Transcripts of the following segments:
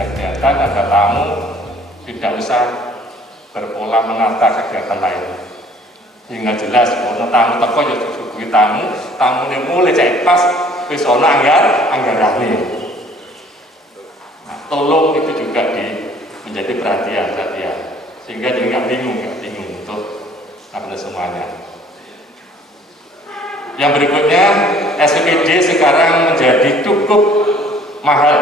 kegiatan, ada tamu, tidak usah berpola menata kegiatan lain. Hingga jelas, kalau tamu teko ya disuguhi tamu ini mulai cek pas, wis ono anggarane. Nah, tolong itu juga menjadi perhatian, sehingga jadi nggak bingung untuk apa semuanya. Yang berikutnya, SPPD sekarang menjadi cukup mahal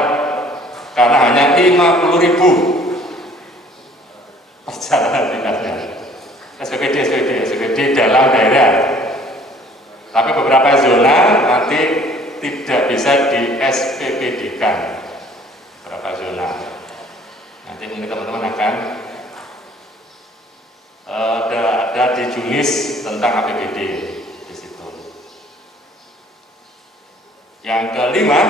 karena hanya 50.000 perjalanan dinasnya. SPPD dalam daerah. Tapi beberapa zona nanti tidak bisa di SPPD-kan. Beberapa zona. Nanti mungkin teman-teman akan ada di Junis tentang APBD di situ. Yang kelima,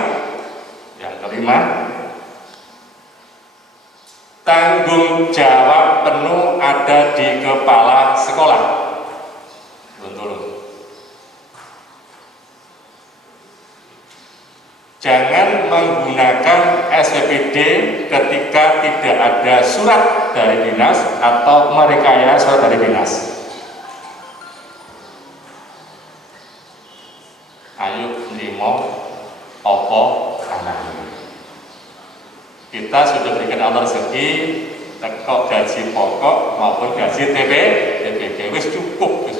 tanggung jawab penuh ada di kepala sekolah. Turun. Jangan menggunakan SPPD ketika tidak ada surat dari dinas atau merekayasa surat dari dinas. Ayo nrimo opo anane. Kita sudah berikan Allah rezeki, tekok gaji pokok maupun gaji TPD, wis cukup.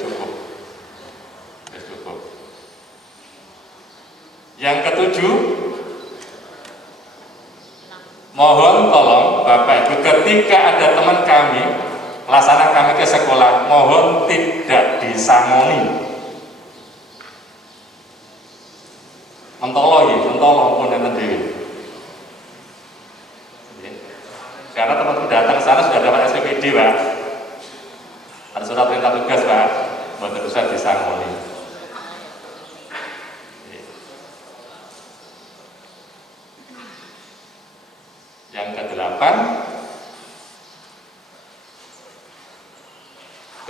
Yang ketujuh, mohon tolong Bapak Ibu, ketika ada teman kami, pelaksana kami ke sekolah, mohon tidak disangoni. Mentolo pun yang terdiri. Karena teman-teman datang ke sana sudah dapat SPPD, Pak. Ada surat perintah tugas, Pak. Buat terusan disangoni. Yang kedelapan,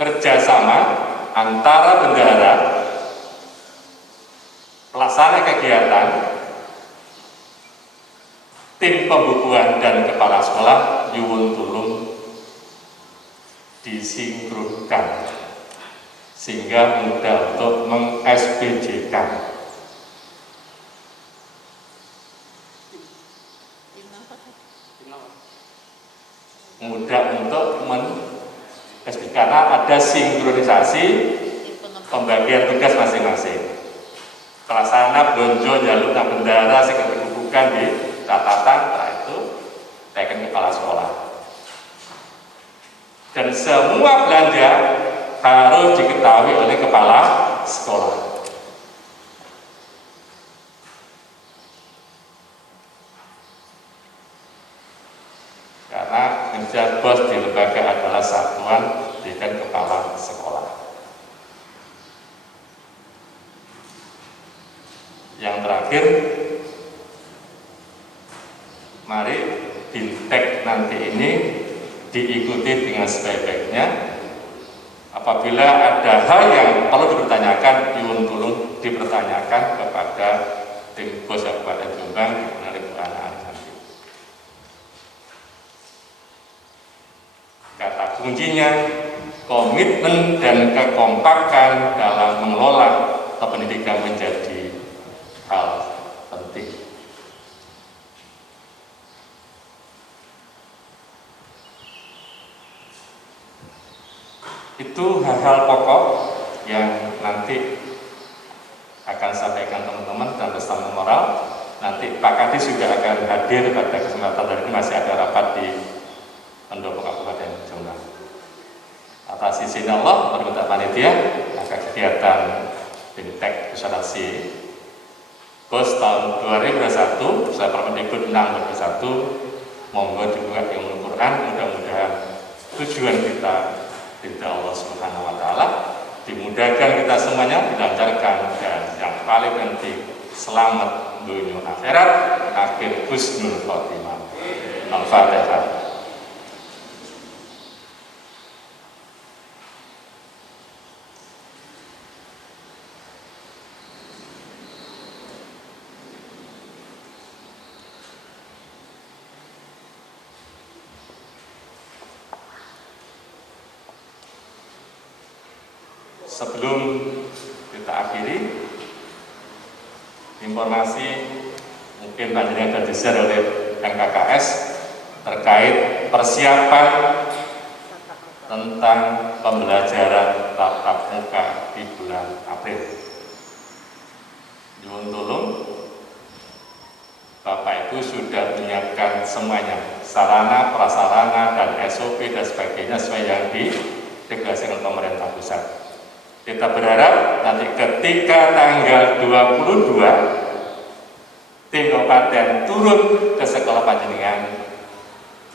kerjasama antara bendahara, pelaksana kegiatan, tim pembukuan dan kepala sekolah nyuwun tulung disinkronkan sehingga mudah untuk meng-SPJ-kan. Mudah untuk karena ada sinkronisasi pembagian tugas masing-masing. Pelaksana bonjo jalur nang bendara sing dikukuhkan di catatan, itu teken kepala sekolah. Dan semua belanja harus diketahui oleh kepala sekolah. Karena kerja bos di lembaga adalah satuan dengan kepala sekolah. Yang terakhir, mari Bintek nanti ini diikuti dengan sebaik-baiknya. Apabila ada hal yang perlu dipertanyakan, tulung dipertanyakan kepada tim bos Kabupaten Jombang dari Bu Ana nanti. Kata kuncinya komitmen dan kekompakan dalam mengelola pendidikan menjadi hal penting. Itu hal-hal pokok yang nanti akan sampaikan teman-teman dan bersama moral. Nanti Pak Kadis juga akan hadir pada kesempatan hari ini, masih ada rapat di Pendopo Kabupaten Jombang. Atas izin Allah, permintaan panitia, maka kegiatan Bintek Pusatasi Bos tahun 2021, saya Permendikbud 6 2021, monggo dibuka ilmu Quran, mudah-mudahan tujuan kita ridha Allah Subhanahu wa taala, dimudahkan kita semuanya, dilancarkan, dan yang paling penting selamat dunia akhirat, akhir husnul khotimah. Al-Fatihah. Sebelum kita akhiri, informasi mungkin panjenengan sudah di-share oleh MKKS terkait persiapan tentang pembelajaran tatap muka di bulan April. Nyuwun tulung, Bapak Ibu sudah menyiapkan semuanya, sarana, prasarana, dan SOP dan sebagainya sesuai yang dideklarasikan pemerintah pusat. Kita berharap nanti ketika tanggal 22 tim kabupaten turun ke sekolah panjenengan,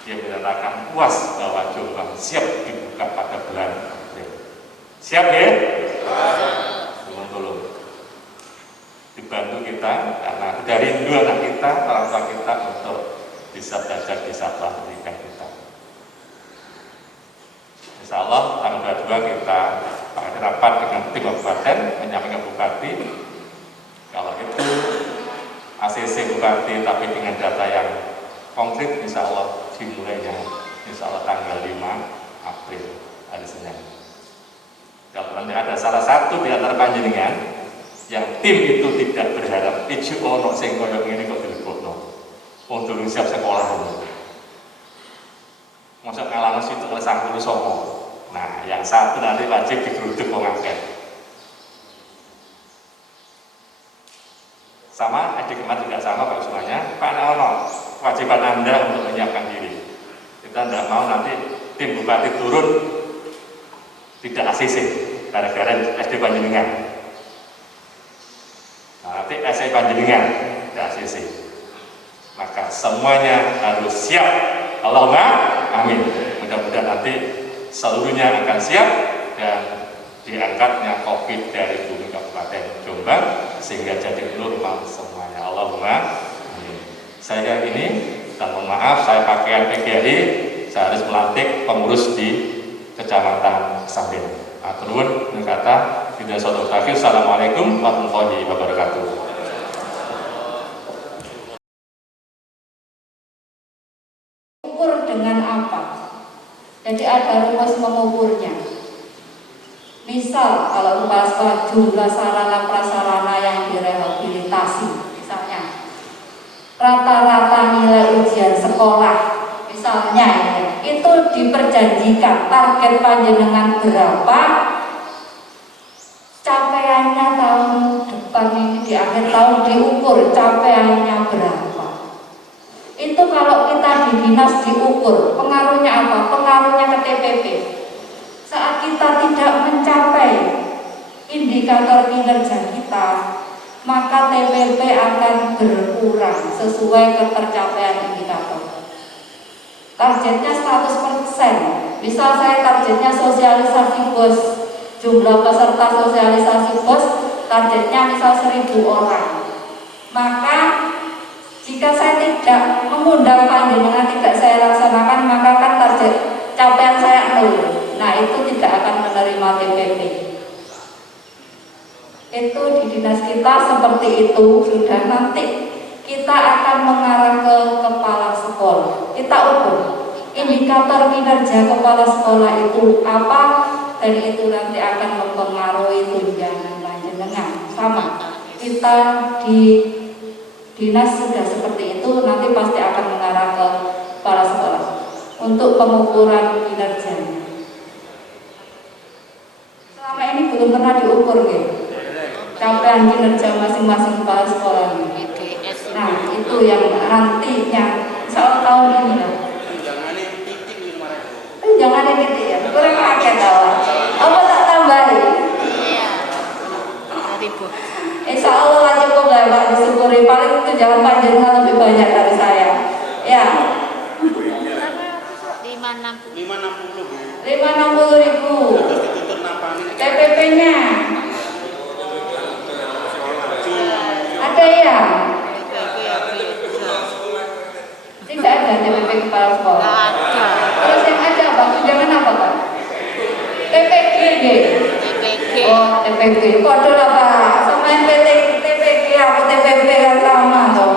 dia menyatakan puas bahwa Jombang siap dibuka pada bulan April. Siap ya? Tolong dibantu kita karena dari dua anak kita, orang tua kita untuk bisa belajar di satuan pendidikan kita. Insya Allah tanggal 22 kita rapat dengan tim kabupaten, menyampaikan bupati. Kalau itu ACC bupati tapi dengan data yang konkret, insya Allah dimulainya insya Allah tanggal 5 April hari Senin. Kalau nanti ada salah satu di antara panjenengan yang tim itu tidak berharap ijo ono sing koyo ngene kok dilebokno untuk siap sekolah ini. Masa ngalang situ oleh 99. Nah, yang satu nanti wajib digeruduk wong akeh. Sama, adik kemarin juga sama Pak semuanya. Pak Naono, kewajiban Anda untuk menyiapkan diri. Kita tidak mau nanti tim bupati turun tidak ACC, gara-gara SD Panjenengan. Nah, nanti SD Panjenengan tidak ACC. Maka semuanya harus siap. Allahumma amin. Mudah-mudahan nanti seluruhnya akan siap dan diangkatnya COVID dari bumi Kabupaten Jombang sehingga jadi normal semuanya. Allahumma amin. Saya ini, dan mohon maaf, saya pakaian PGRI, saya harus melantik pengurus di Kecamatan Sambil. Aturun berkata, tidak suatu terakhir. Assalamualaikum warahmatullahi wabarakatuh. Ukur dengan apa? Jadi ada rumus mengukurnya. Misal kalau kepala sekolah jumlah sarana prasarana yang direhabilitasi, misalnya rata-rata nilai ujian sekolah, misalnya itu diperjanjikan target panjenengan berapa, capaiannya tahun depan ini di akhir tahun diukur capaiannya berapa. Itu kalau kita di dinas diukur, pengaruhnya apa? Pengaruhnya ke TPP. Saat kita tidak mencapai indikator kinerja kita, maka TPP akan berkurang sesuai ketercapaian indikator. Targetnya 100%. Misal saya targetnya sosialisasi BOS, jumlah peserta sosialisasi BOS targetnya misal 1000 orang. Maka jika saya tidak mengundang panjenengan, tidak saya laksanakan, maka kan target capaian saya 0. Nah, itu tidak akan menerima TPP. Itu di dinas kita seperti itu. Sudah, nanti kita akan mengarah ke kepala sekolah. Kita ukur indikator kinerja kepala sekolah itu apa, dan itu nanti akan mempengaruhi tunjangan panjenengan. Sama, kita di dinas sudah seperti itu, nanti pasti akan mengarah ke kepala sekolah untuk pengukuran kinerjanya. Selama ini belum pernah diukur gitu, capaian kinerja masing-masing kepala sekolah. Nah, itu yang nantinya insya Allah tahun ini lah. Jangan titik ya, kurang pakai tahu. Apa tak tambahin? Insya Allah lah cukup lah Pak, disyukuri. Paling itu jangan panjangnya lebih banyak dari saya. Ya. 560.000. TPP-nya ada ya? Tidak ada TPP kepala sekolah. Terus yang ada Pak, tunjangan apa Pak? TPG. Oh, TPG. Kode lah Pak. Sama yang TPG apa TPP kan sama toh.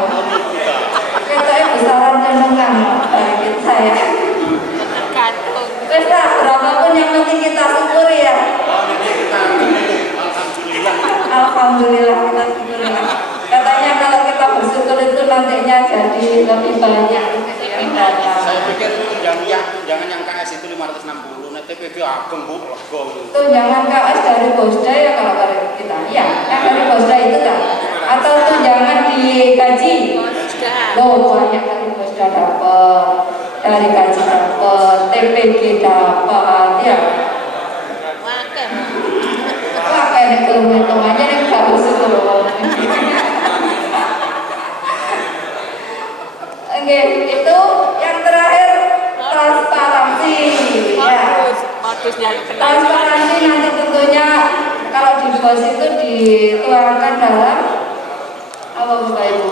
Katanya besaran jenengan target saya. Terus berapapun yang penting kita syukuri ya. Alhamdulillah, kita syukurlah. Katanya kalau kita bersyukur itu nantinya jadi lebih banyak yang datang. Saya pikir tunjangan yang KS itu 560, nah TPG ageng Bu, lego. Tunjangan KS dari Bosda ya kalau dari kita, ya, yang dari Bosda itu kan? Atau tunjangan di gaji? Loh, banyak dari Bosda dapat, dari gaji dapat, TPG dapat, ya. Wah, kayak hitung-hitungannya yang gak bersyukur. Oke, itu yang terakhir transparansi. Ya. Transparansi nanti tentunya kalau di BOS itu dituangkan dalam apa Bapak Ibu?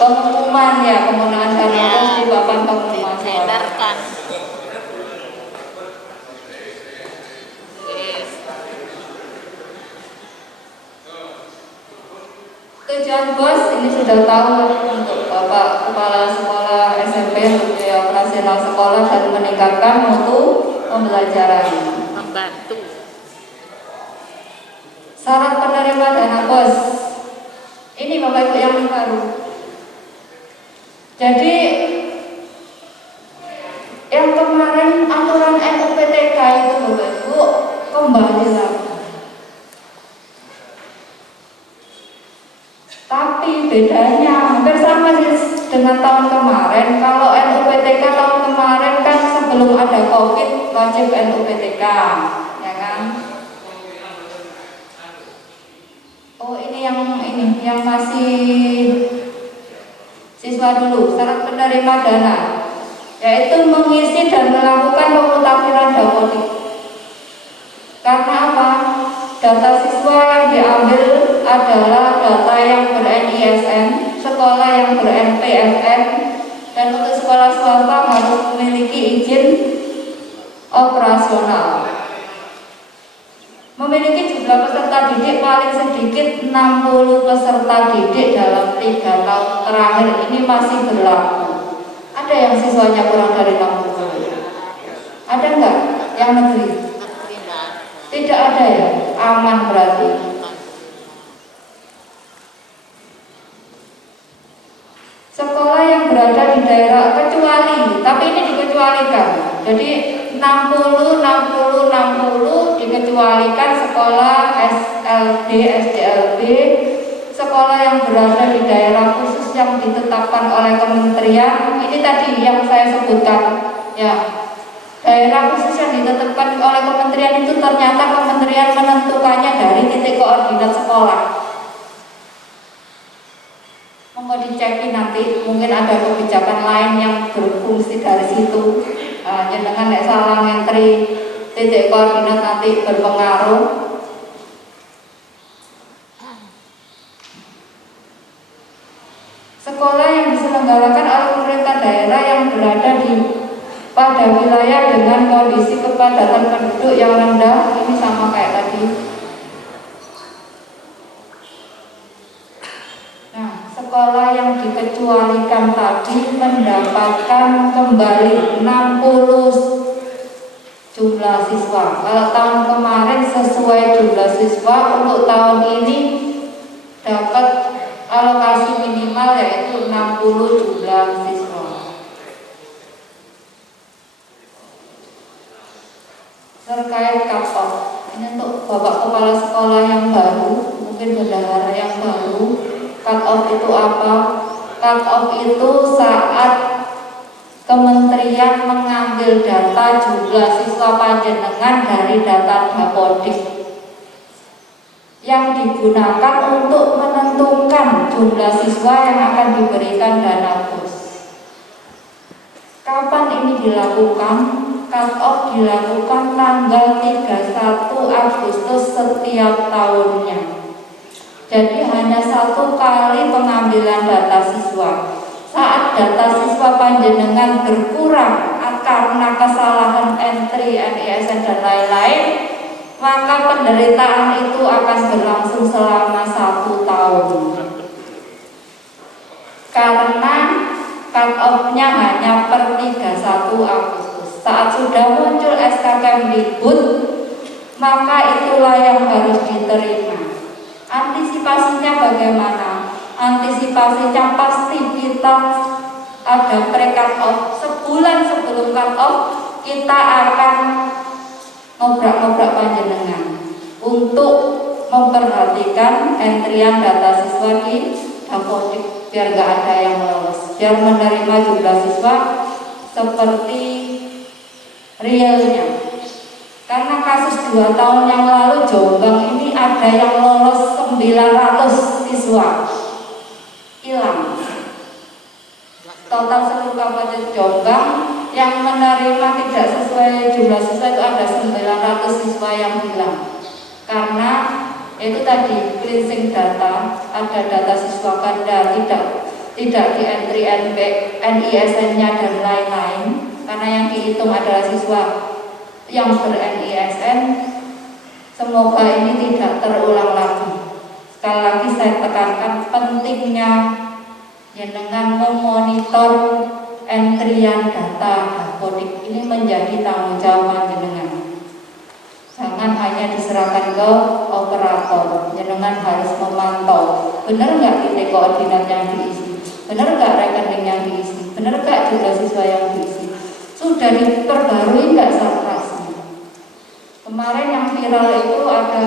Pengumuman ya, penggunaan dana BOS di papan pengumuman. Tujuan BOS ini sudah tahu untuk Bapak Kepala Sekolah SMP untuk biaya operasional sekolah dan meningkatkan mutu pembelajaran. Membantu. Syarat penerima dana BOS. Ini Bapak Ibu yang baru. Jadi yang kemarin aturan NUPTK itu Bapak Ibu kembali lagi. Tapi bedanya hampir sama sih dengan tahun kemarin. Kalau NUPTK tahun kemarin kan sebelum ada COVID wajib NUPTK, ya kan? Oh ini yang masih siswa dulu. Syarat penerima dana yaitu mengisi dan melakukan pemutakhiran dapodik. Karena apa? Data siswa yang diambil adalah data yang ber-NISN, sekolah yang ber-NPSN, dan untuk sekolah swasta harus memiliki izin operasional. Memiliki jumlah peserta didik paling sedikit 60 peserta didik dalam 3 tahun terakhir ini masih berlaku. Ada yang siswanya kurang dari 60? Ada enggak? Yang negeri? Tidak ada ya? Aman berarti. Sekolah yang berada di daerah kecuali, tapi ini dikecualikan. Jadi 60 dikecualikan sekolah SLB, SDLB, sekolah yang berada di daerah khusus yang ditetapkan oleh kementerian. Ini tadi yang saya sebutkan, ya. Daerah khusus yang ditetapkan oleh kementerian itu ternyata kementerian menentukannya dari titik koordinat sekolah. Mau dicekin nanti, mungkin ada kebijakan lain yang berfungsi dari situ. Jangan nek salah ngentri titik koordinat nanti berpengaruh. Sekolah yang diselenggarakan oleh pemerintah daerah yang berada pada wilayah dengan kondisi kepadatan penduduk yang rendah, ini sama kayak tadi. Nah, sekolah yang dikecualikan tadi mendapatkan kembali 60 jumlah siswa. Kalau tahun kemarin sesuai jumlah siswa, untuk tahun ini dapat alokasi minimal yaitu 60 jumlah siswa. Terkait cut-off, ini untuk Bapak Kepala Sekolah yang baru, mungkin bendahara yang baru. Cut-off itu apa? Cut-off itu saat kementerian mengambil data jumlah siswa panjenengan dari data dapodik yang digunakan untuk menentukan jumlah siswa yang akan diberikan dana BOS. Kapan ini dilakukan? Cut-off dilakukan tanggal 31 Agustus setiap tahunnya. Jadi hanya 1 kali pengambilan data siswa. Saat data siswa panjenengan berkurang karena kesalahan entry, NISN dan lain-lain, maka penderitaan itu akan berlangsung selama 1 tahun. Karena cut-off-nya hanya per 31 Agustus. Saat sudah muncul SK Kemdikbud, maka itulah yang harus diterima. Antisipasinya bagaimana? Antisipasinya pasti kita ada pre-cut off. Sebulan sebelum cut off kita akan ngobrak-ngobrak panjenengan untuk memperhatikan entrian data siswa di Dapodik biar gak ada yang lolos, biar menerima jumlah siswa seperti realnya. Karena kasus 2 tahun yang lalu Jombang ini ada yang lolos 900 siswa hilang. Total seluruh kabupaten Jombang yang menerima tidak sesuai jumlah siswa itu ada 900 siswa yang hilang. Karena itu tadi cleansing data, ada data siswa ganda tidak di entry NISN-nya dan lain-lain. Karena yang dihitung adalah siswa yang ber-NISN. Semoga ini tidak terulang lagi. Sekali lagi saya tekankan pentingnya dengan memonitor entrian data Dapodik ini menjadi tanggung jawab jenengan. Jangan hanya diserahkan ke operator, jenengan harus memantau. Benar nggak titik koordinat yang diisi? Benar nggak rekening yang diisi? Benar nggak jumlah siswa yang diisi? Sudah diperbarui nggak sarprasnya? Kemarin yang viral itu ada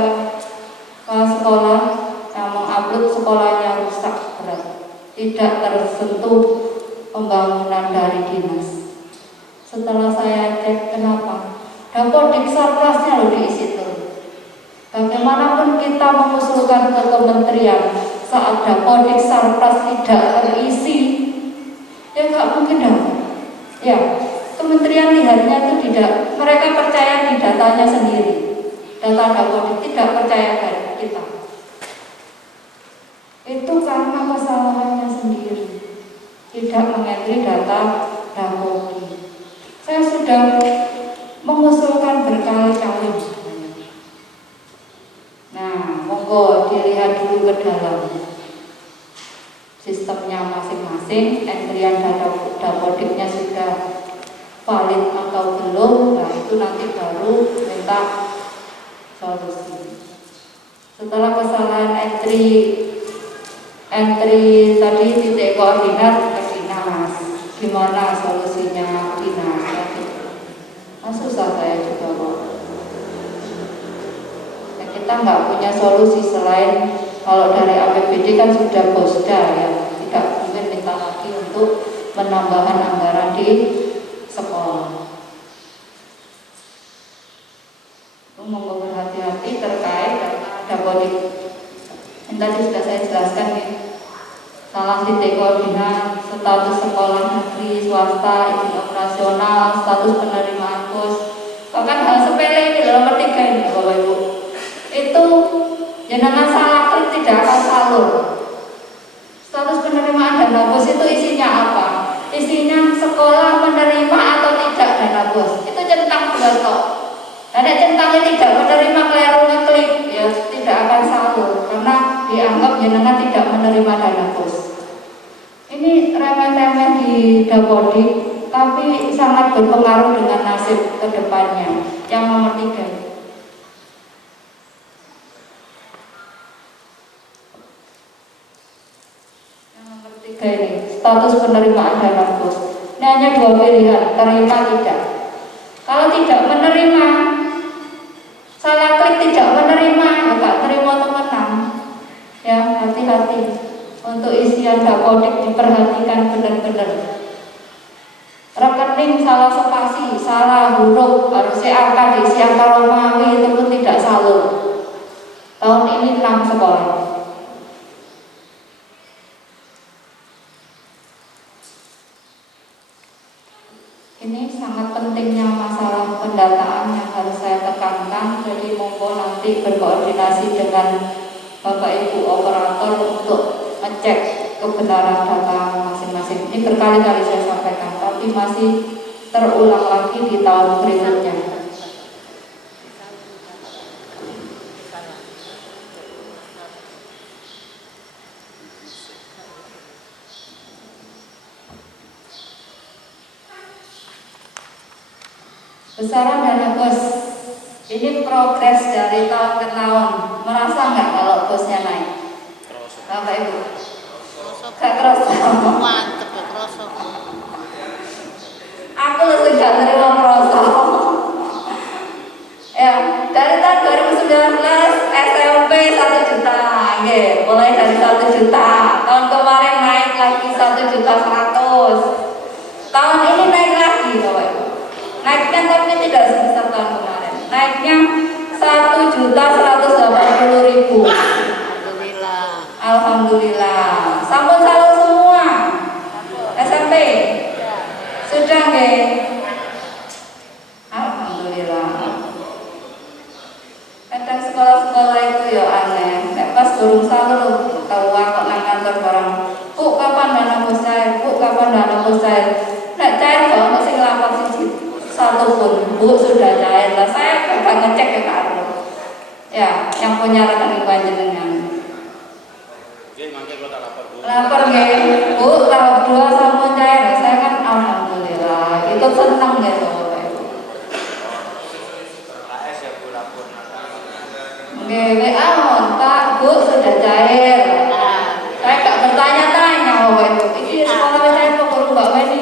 sekolah yang mengupload sekolahnya rusak berat, tidak tersentuh pembangunan dari dinas. Setelah saya cek kenapa, Dapodik sarprasnya loh diisi tuh. Bagaimanapun kita mengusulkan ke kementerian saat Dapodik sarpras tidak terisi, ya nggak mungkin dong. Ya, kementerian lihatnya itu tidak, mereka percaya di datanya sendiri. Data Dapodik tidak percaya dari kita. Itu karena kesalahannya sendiri, tidak mengentri data Dapodik. Saya sudah mengusulkan berkali-kali. Nah, monggo dilihat dulu ke dalam sistemnya masing-masing, entrian data Dapodiknya sudah valid atau belum. Nah, itu nanti baru minta solusi. Setelah kesalahan entry tadi titik koordinat ke dinas, gimana solusinya dinas? Susah saya juga kok. Ya, kita nggak punya solusi selain kalau dari APBD kan sudah bosda ya, tidak mungkin minta lagi untuk penambahan anggaran di sekolah. Monggo berhati-hati terkait Dapodik. Yang tadi sudah saya jelaskan ya. Salah titik koordinat, status sekolah negeri, swasta, izin operasional, status penerimaan kos, bahkan hal sepele ini nomor 3 ini Bapak Ibu. Itu jenengan salah klik tidak akan salur. Status penerimaan dana bos itu isinya apa? Isinya sekolah menerima atau tidak dana bos. Itu centang 2 tok. Ada centangnya tidak menerima keliru ngeklik, ya tidak akan salur karena dianggap jenengan tidak menerima dana bos. Ini remeh-remeh di Dapodik, tapi sangat berpengaruh dengan nasib ke depannya. Yang nomor 3. Yang nomor 3 ini, status penerimaan dana bos. Ini hanya 2 pilihan, terima tidak. Kalau tidak menerima, salah klik tidak menerima, enggak terima teman-teman. Ya, hati-hati. Untuk isian Dapodik diperhatikan benar-benar. Rekening salah spasi, salah huruf, harusnya angka diisi angka Romawi itu pun tidak salur. Tahun ini 6 sekolah. Ini sangat pentingnya masalah pendataan yang harus saya tekankan. Jadi monggo nanti berkoordinasi dengan Bapak Ibu operator untuk ngecek kebenaran data masing-masing. Ini berkali-kali saya sampaikan, tapi masih terulang lagi di tahun berikutnya. Besaran dana bos Ini progres dari tahun ke tahun. Merasa nggak kalau bosnya naik? Terus. Bapak Ibu? Kroso. Gak kerasa. Mantep ya kroso. Aku langsung gak terima kerasa. Ya, dari tahun 2019 SMP 1 juta, mulai dari 1 juta. Tahun kemarin naik lagi 1.100.000. Tahun ini naik lagi, Bapak Ibu. Naiknya tapi tidak sebesar tahun kemarin. Naiknya 1.180.000. Alhamdulillah. Alhamdulillah. Sampun salah semua. SMP sudah nggih. Alhamdulillah. Kadang sekolah-sekolah itu ya aneh. Nek pas durung salur tahu kok nang kantor barang. Bu kapan dana bos cair? Bu kapan dana bos cair? Nek cair kok ono sing lapor siji satu pun. Bu sudah cair. Lah saya gak ngecek ya Kak. Ya, yang punya rekening panjenengan. Nggih, mangke kula tak lapor, Bu. Lapor nggih, Bu, tahap 2 sampun cair. Saya kan alhamdulillah, itu seneng ya Bapak Ibu. AS ya Bu lapor. Nggih, WA Pak, Bu sudah cair. Saya gak bertanya-tanya Bapak Ibu. Iki sekolah cair kok baru Mbak Weni.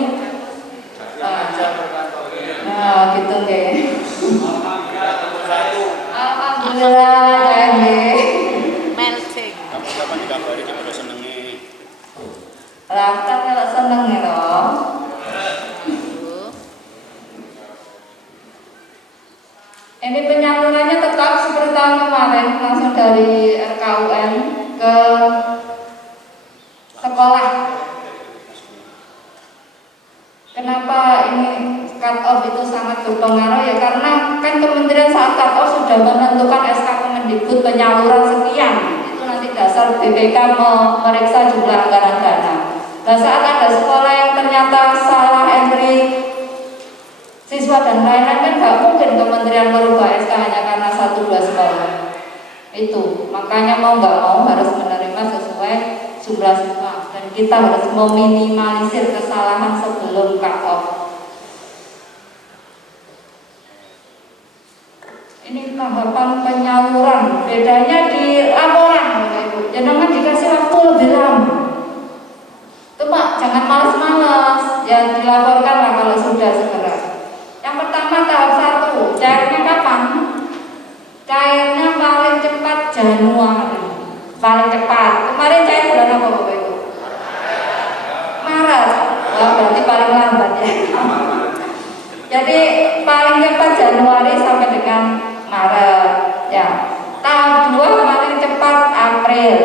Nah, gitu nggih. Alhamdulillah cair nggih. Melting. Kapan dikabari nek udah senenge. Lah, kan kalau seneng ya loh. Ini penyalurannya tetap seperti tahun kemarin, langsung dari RKUN ke sekolah. Kenapa ini cut off itu sangat berpengaruh ya? Karena kan Kementerian saat cut off sudah menentukan SK Kemendikbud penyaluran sekian. Itu nanti dasar BPK memeriksa jumlah anggaran dana. Nah, saat ada sekolah yang ternyata salah entry siswa dan lain-lain kan nggak mungkin kementerian merubah SK hanya karena 1-2 sekolah itu. Makanya mau nggak mau harus menerima sesuai jumlah siswa dan kita harus meminimalisir kesalahan sebelum cut off. Ini tahapan penyaluran, bedanya di laporan Bapak Ibu. Jangan dikasih waktu lebih lama. Cuma jangan malas-malas, ya dilaporkanlah kalau sudah segera. Yang pertama tahap 1, cairnya kapan? Cairnya paling cepat Januari. Paling cepat. Kemarin cair bulan apa Bapak Ibu? Maret. Wah, berarti paling lambat ya. Jadi paling cepat Januari sampai dengan Maret. Ya. Tahap 2 paling cepat April.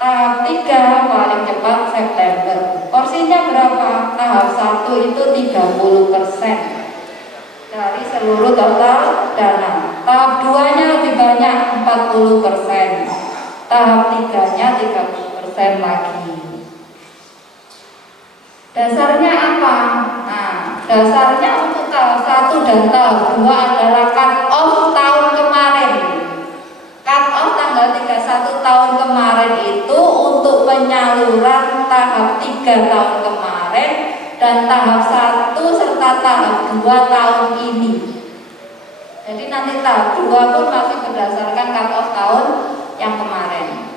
Tahap 3 paling cepat September. Porsinya berapa? Tahap 1 itu 30% dari seluruh total dana. Tahap 2-nya lebih banyak 40%. Tahap 3-nya 30% lagi. Dasarnya apa? Nah, dasarnya untuk tahap 1 dan tahap 2 adalah cut off tahun kemarin. Cut off tanggal 31 tahun kemarin itu untuk penyaluran tahap 3 tahun kemarin dan tahap 1 serta tahap 2 tahun ini. Jadi nanti tahap 2 pun masih berdasarkan cut off tahun yang kemarin.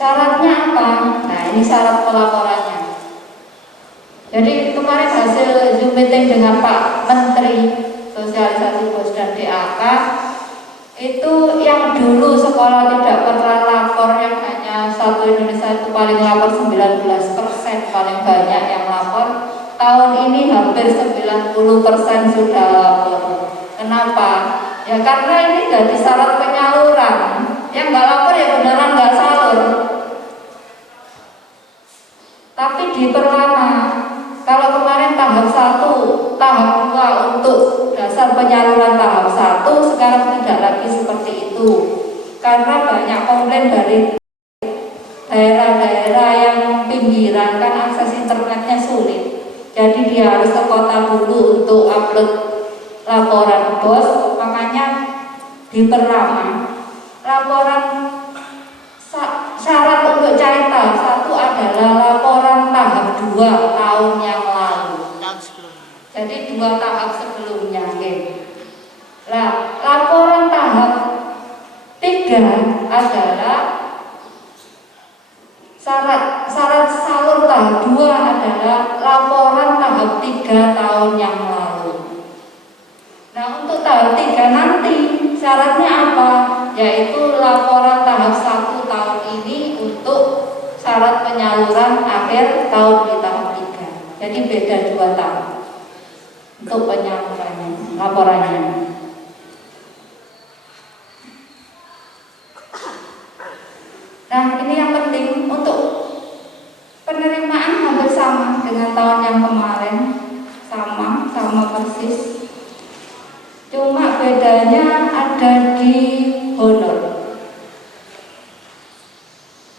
Syaratnya apa? Nah, ini syarat pelaporannya. Jadi kemarin hasil Zoom meeting dengan Pak Menteri Sosialisasi Bos dan DAK itu yang dulu sekolah tidak pernah lapor, yang hanya satu Indonesia itu paling lapor 19%, paling banyak yang lapor. Tahun ini hampir 90% sudah lapor. Kenapa? Ya karena ini dari syarat penyaluran. Yang nggak lapor ya beneran nggak salur. Tapi diperlama. Kalau kemarin tahap 1, tahap 2 untuk dasar penyaluran tahap 1, sekarang tidak lagi seperti itu. Karena banyak komplain dari daerah-daerah yang pinggiran, kan akses internetnya sulit. Jadi dia harus ke kota dulu untuk upload laporan bos, makanya diperlama. Laporan syarat untuk cair tahap 1 adalah laporan tahap 2 tahun yang lalu. Syarat salur tahap 2 adalah laporan tahap 3 tahun yang lalu. Nah, untuk tahap 3 nanti syaratnya apa? Yaitu laporan tahap 1 tahun ini untuk syarat penyaluran akhir tahun di tahap 3. Jadi beda 2 tahun untuk penyalurannya, laporannya. Nah, ini yang penting untuk penerimaan hampir sama dengan tahun yang kemarin, sama persis. Cuma bedanya ada di honor.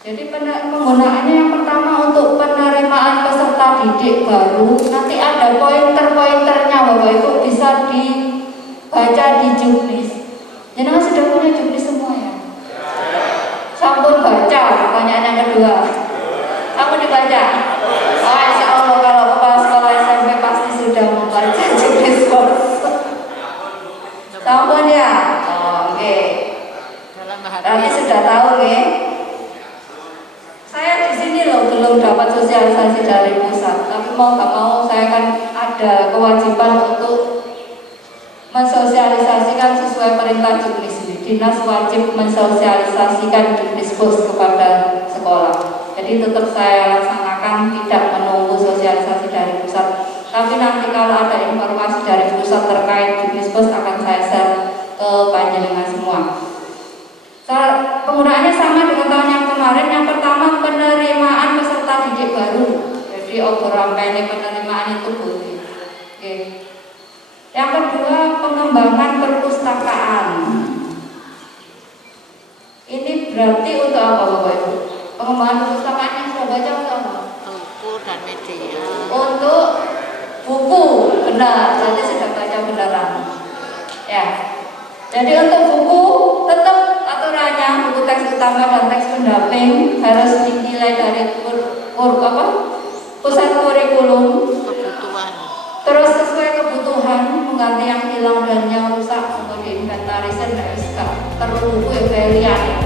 Jadi penggunaannya yang pertama untuk penerimaan peserta didik baru, nanti ada pointer-pointernya Bapak Ibu, bisa dibaca di juknis. Jenengan sudah punya juknis semua ya? Sampun baca, pertanyaan yang kedua. Sampun dibaca? Oh, insya Allah kalau kepala sekolah SMP pasti sudah membaca juknis course. Sampun ya? Oh, oke. Berarti sudah tahu ya? Saya di sini loh belum dapat sosialisasi dari pusat, tapi mau nggak mau saya kan ada kewajiban untuk mensosialisasikan sesuai perintah juknis. Dinas wajib mensosialisasikan juknis bos kepada sekolah. Jadi tetap saya laksanakan, tidak menunggu sosialisasi dari pusat. Tapi nanti kalau ada informasi dari pusat terkait juknis bos akan saya share ke panjenengan semua. Penggunaannya sama dengan tahun yang kemarin. Yang pertama penerimaan peserta didik baru. Jadi oborampene penerimaan itu boleh. Oke. Yang kedua pengembangan perpustakaan. Ini berarti untuk apa Bapak Ibu? Pengembangan perpustakaan yang sudah baca untuk apa? Buku dan media. Untuk buku, benar. Berarti sudah baca beneran. Ya. Jadi untuk buku tetap aturannya buku teks utama dan teks pendamping harus dinilai dari pusat kurikulum. Kebutuhan. Terus sesuai kebutuhan, mengganti yang hilang dan yang rusak, kemudian diinventarisir, SK perlu buku yang lihat.